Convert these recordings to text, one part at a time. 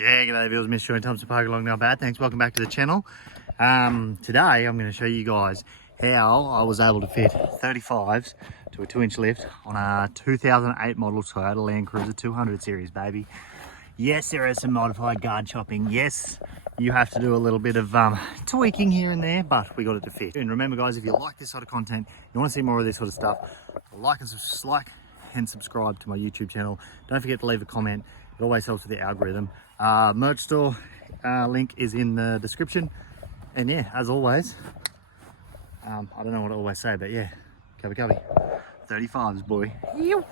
Yeah, g'day viewers, mrshaunythomson poking along, not bad. Thanks, welcome back to the channel. Today I'm going to show you guys how I was able to fit 35s to a 2-inch lift on a 2008 model Toyota Land Cruiser 200 series, baby. Yes, there is some modified guard chopping. Yes, you have to do a little bit of tweaking here and there, but we got it to fit. And remember guys, if you like this sort of content, you want to see more of this sort of stuff, like and subscribe to my YouTube channel. Don't forget to leave a comment. It always helps with the algorithm. Merch store link is in the description. And yeah, as always, I don't know what I always say, but yeah, cubby. 35s, boy. Ew.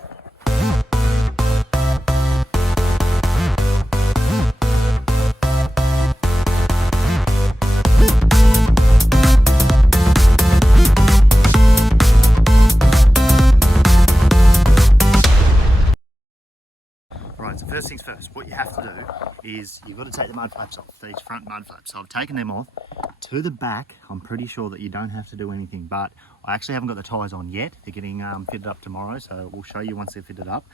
Right, so first things first, what you have to do is you've got to take the mud flaps off, these front mud flaps. So I've taken them off. To the back, I'm pretty sure that you don't have to do anything, but I actually haven't got the tyres on yet. They're getting fitted up tomorrow, so we'll show you once they're fitted up.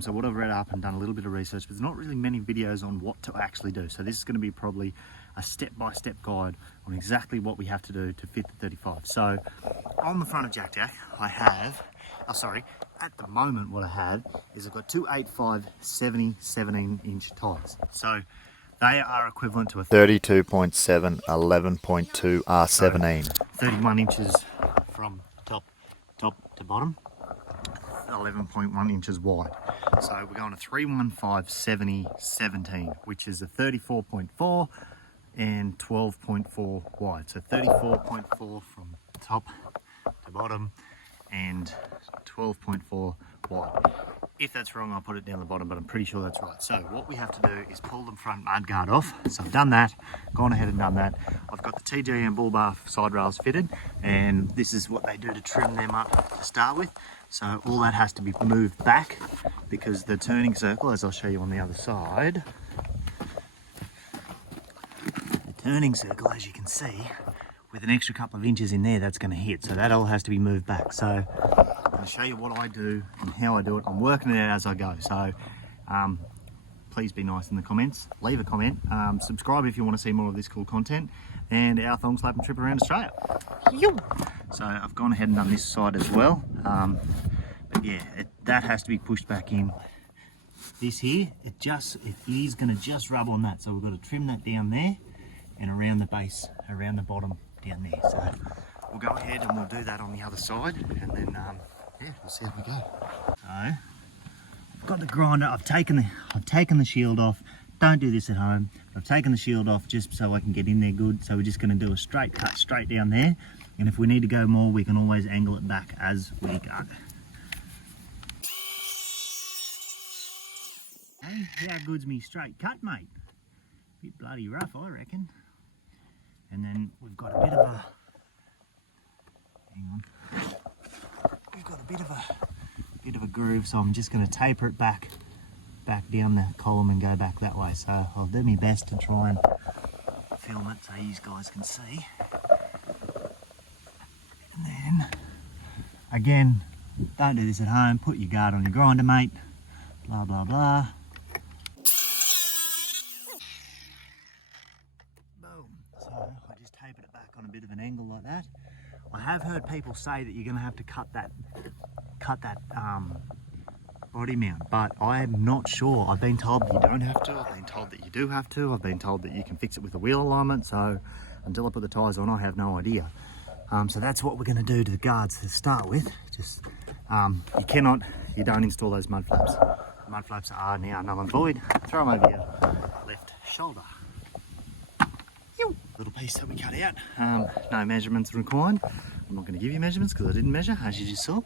So what I've read up and done a little bit of research, but there's not really many videos on what to actually do. So this is going to be probably a step-by-step guide on exactly what we have to do to fit the 35. So on the front of Jack I have, at the moment what I have is I've got two 8.5 17-inch tyres. So they are equivalent to a 32.7 11.2 R17. 31 inches from top to bottom, 11.1 inches wide. So we're going to 315 70 17, which is a 34.4 and 12.4 wide. So 34.4 from top to bottom and 12.4 wide. If that's wrong, I'll put it down the bottom, but I'm pretty sure that's right. So what we have to do is pull the front mudguard off. So I've done that, gone ahead and done that. I've got the TGM bull bar side rails fitted, and this is what they do to trim them up to start with. So all that has to be moved back because the turning circle, as I'll show you on the other side, the turning circle, as you can see, with an extra couple of inches in there, that's going to hit. So that all has to be moved back. So I'm going to show you what I do and how I do it. I'm working it out as I go. So please be nice in the comments. Leave a comment. Subscribe if you want to see more of this cool content. And our thong slap and trip around Australia. So I've gone ahead and done this side as well. But yeah, that has to be pushed back in. This here, it is going to just rub on that. So we've got to trim that down there and around the base, around the bottom down there. So we'll go ahead and we'll do that on the other side, and then yeah, we'll see how we go. So I've got the grinder. I've taken the shield off. Don't do this at home. I've taken the shield off just so I can get in there good. So we're just going to do a straight cut straight down there, and if we need to go more, we can always angle it back as we go. Hey, how good's me straight cut, mate? Bit bloody rough, I reckon. And then we've got a bit of a, hang on, we've got a bit of a groove, so I'm just going to taper it back down the column and go back that way. So I'll do my best to try and film it so you guys can see. And then, again, don't do this at home, put your guard on your grinder, mate, blah, blah, blah. I just tapered it back on a bit of an angle like that. I have heard people say that you're going to have to cut that body mount, but I'm not sure. I've been told that you don't have to. I've been told that you do have to. I've been told that you can fix it with a wheel alignment. So until I put the tyres on, I have no idea. So that's what we're going to do to the guards to start with. Just you don't install those mud flaps. The mud flaps are now null and void. Throw them over your left shoulder. Little piece that we cut out. No measurements required. I'm not going to give you measurements because I didn't measure, as you just saw.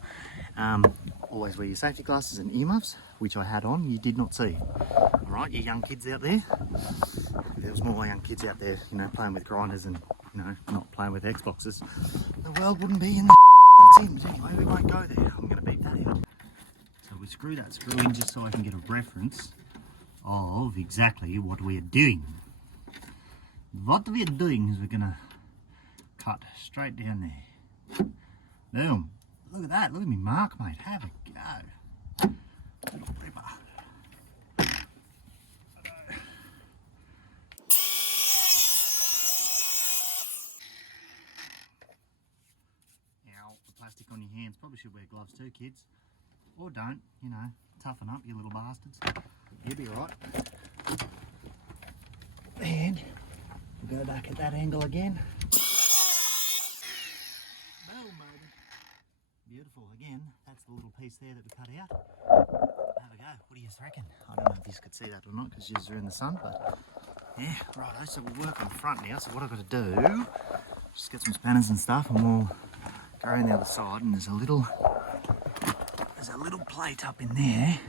Always wear your safety glasses and earmuffs, which I had on. You did not see. All right, you young kids out there. If there was more young kids out there, you know, playing with grinders and, you know, not playing with Xboxes, the world wouldn't be in the it's in. But anyway, we won't go there. I'm going to beep that out. So we screw that screw in just so I can get a reference of exactly what we are doing. What we are doing is we're going to cut straight down there. Boom. Look at that. Look at me mark, mate. Have a go. Little ripper. should wear gloves too, kids. Or don't, you know, toughen up, you little bastards. You'll be right. And we'll go back at that angle again. Boom, baby. Beautiful. Again, that's the little piece there that we cut out. Have a go. What do you reckon? I don't know if you could see that or not because you're in the sun, but yeah, righto. So we'll work on the front now. So what I've got to do, just get some spanners and stuff, and we'll go around the other side. And there's a little plate up in there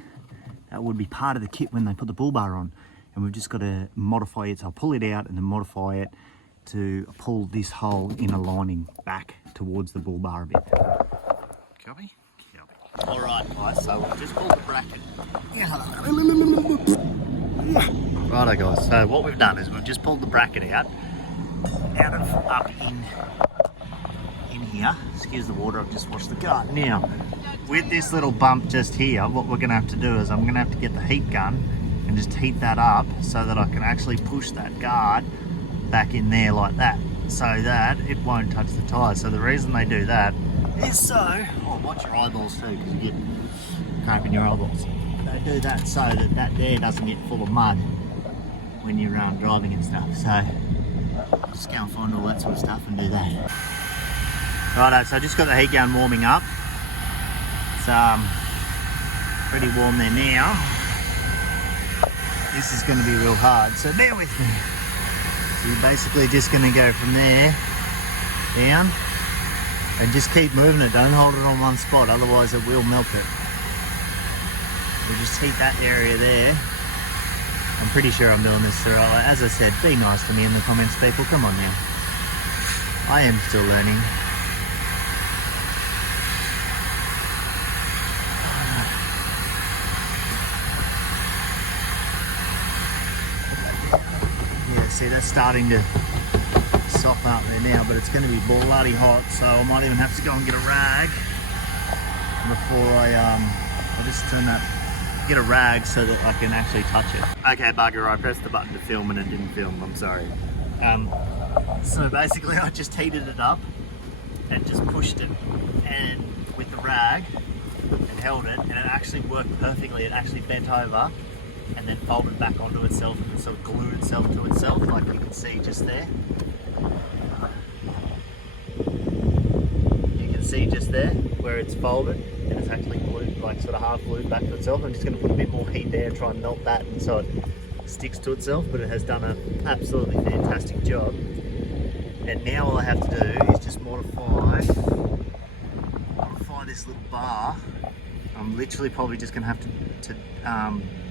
that would be part of the kit when they put the bull bar on, and we've just got to modify it. So I'll pull it out and then modify it to pull this whole inner lining back towards the bull bar a bit. Copy? Copy. All right, guys, so we've just pulled the bracket. Righto, guys, so what we've done is we've just pulled the bracket out of up in here. Excuse the water, I've just washed the car. Now, with this little bump just here, what we're gonna have to do is I'm gonna have to get the heat gun and just heat that up so that I can actually push that guard back in there like that, so that it won't touch the tyre. So the reason they do that is so, oh, watch your eyeballs too, because you get cramp in your eyeballs. They do that so that that there doesn't get full of mud when you're driving and stuff. So just go and find all that sort of stuff and do that. Righto, so I just got the heat gun warming up. It's pretty warm there now. This is going to be real hard, so bear with me. So you're basically just going to go from there down and just keep moving it. Don't hold it on one spot, otherwise it will melt it. We'll just heat that area there. I'm pretty sure I'm doing this through. As I said, be nice to me in the comments, people. Come on now. I am still learning. See, that's starting to soften up there now, but it's going to be bloody hot, so I might even have to go and get a rag before I'll just turn that, get a rag so that I can actually touch it. Okay, bugger, I pressed the button to film and it didn't film, I'm sorry. So basically I just heated it up and just pushed it and with the rag and held it, and it actually worked perfectly. It actually bent over and then folded back onto itself and sort of glued itself to itself, like you can see just there. You can see just there where it's folded and it's actually glued, like sort of half glued back to itself. I'm just going to put a bit more heat there and try and melt that and so it sticks to itself, but it has done an absolutely fantastic job. And now all I have to do is just modify this little bar. I'm literally probably just going to have to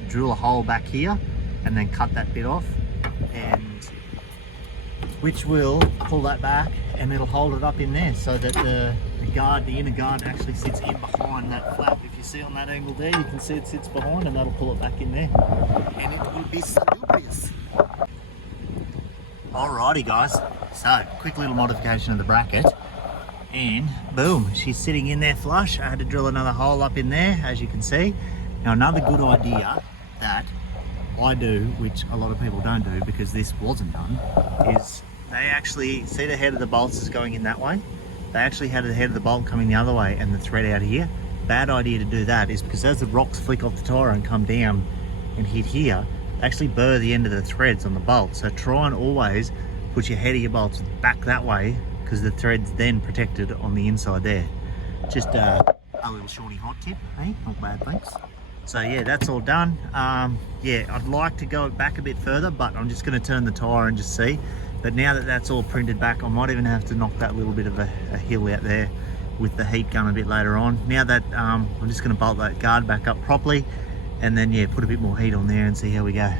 drill a hole back here and then cut that bit off, and which will pull that back and it'll hold it up in there so that the inner guard actually sits in behind that flap. If you see on that angle there, you can see it sits behind, and that'll pull it back in there and it will be salubrious. Alrighty guys, so quick little modification of the bracket and boom, she's sitting in there flush. I had to drill another hole up in there, as you can see. Now another good idea that I do, which a lot of people don't do because this wasn't done, is they actually, see the head of the bolts is going in that way? They actually had the head of the bolt coming the other way and the thread out here. Bad idea to do that is because as the rocks flick off the tyre and come down and hit here, they actually burr the end of the threads on the bolt. So try and always put your head of your bolts back that way because the thread's then protected on the inside there. Just a little shorty hot tip, eh? Not bad, thanks. So yeah, that's all done. Yeah, I'd like to go back a bit further, but I'm just going to turn the tyre and just see. But now that that's all printed back, I might even have to knock that little bit of a hill out there with the heat gun a bit later on. Now that I'm just going to bolt that guard back up properly, and then yeah, put a bit more heat on there and see how we go.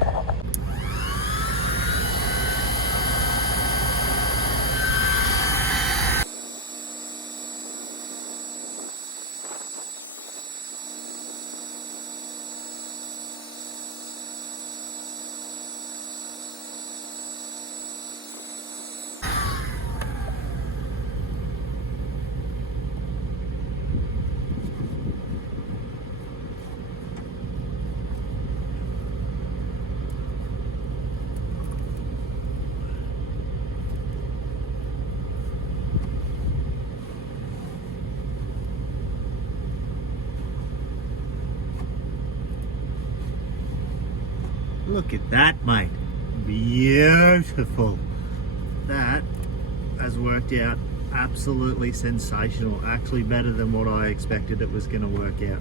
Look at that, mate. Beautiful. That has worked out absolutely sensational. Actually better than what I expected it was going to work out.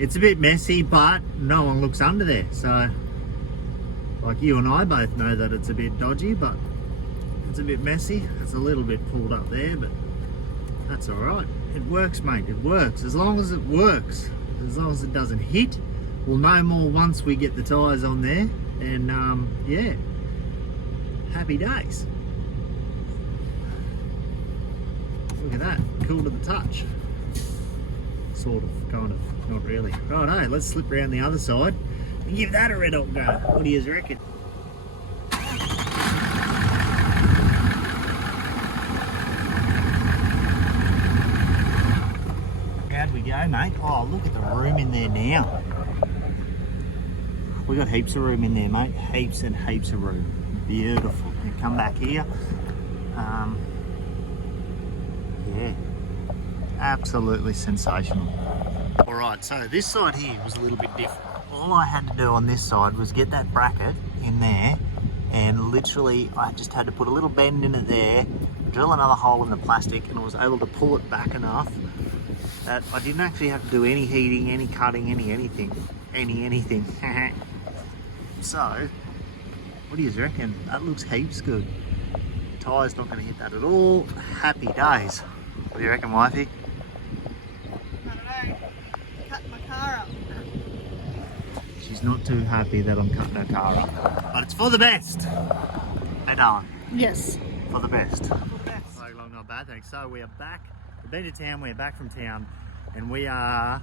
It's a bit messy, but no one looks under there. So, like you and I both know that it's a bit dodgy, but it's a bit messy. It's a little bit pulled up there, but that's all right. It works, mate. It works. As long as it works, as long as it doesn't hit, we'll know more once we get the tyres on there. And yeah, happy days. Look at that, cool to the touch. Sort of, kind of, not really. Righto, let's slip around the other side and give that a red hot go. What do you reckon? How'd we go, mate? Oh, look at the room in there now. We got heaps of room in there, mate. Heaps and heaps of room. Beautiful. You come back here. Yeah, absolutely sensational. All right, so this side here was a little bit different. All I had to do on this side was get that bracket in there, and literally I just had to put a little bend in it there, drill another hole in the plastic, and I was able to pull it back enough that I didn't actually have to do any heating, any cutting, anything. So, what do you reckon? That looks heaps good. Tyre's not going to hit that at all. Happy days. What do you reckon, wifey? I don't know. Cut my car up. She's not too happy that I'm cutting her car up. But it's for the best. Hey, darling. Yes. For the best. For the best. So long, not bad, thanks. So we are back. We've been to town, we're back from town, and we are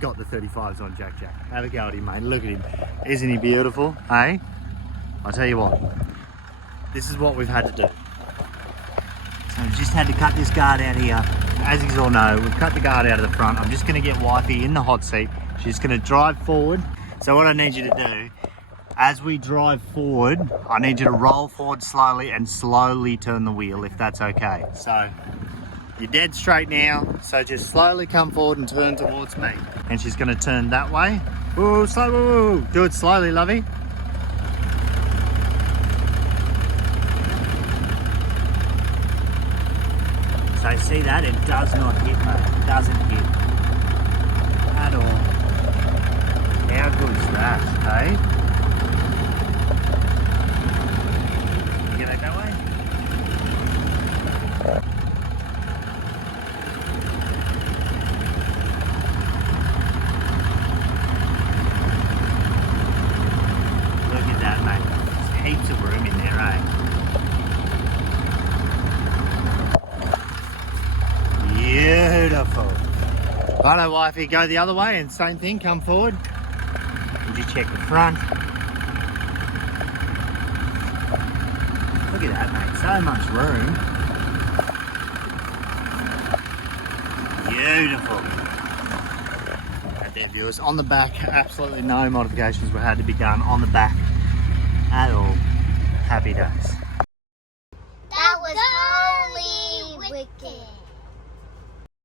got the 35s on Jack. Have a go at him, mate. Look at him. Isn't he beautiful? Hey? I'll tell you what. This is what we've had to do. So we've just had to cut this guard out here. As you all know, we've cut the guard out of the front. I'm just going to get wifey in the hot seat. She's going to drive forward. So what I need you to do, as we drive forward, I need you to roll forward slowly and slowly turn the wheel, if that's okay. So you're dead straight now, so just slowly come forward and turn towards me. And she's going to turn that way. Ooh, slow, ooh. Do it slowly, lovey. So see that? It does not hit, mate. It doesn't hit at all. How good's that, hey? You get it that way? Look at that, mate. There's heaps of room in there, eh? Beautiful. Righto, wifey, go the other way and same thing, come forward. Would you check the front? Look at that, mate, so much room. Beautiful. Right there, viewers, on the back, absolutely no modifications were had to be done on the back at all. Happy days.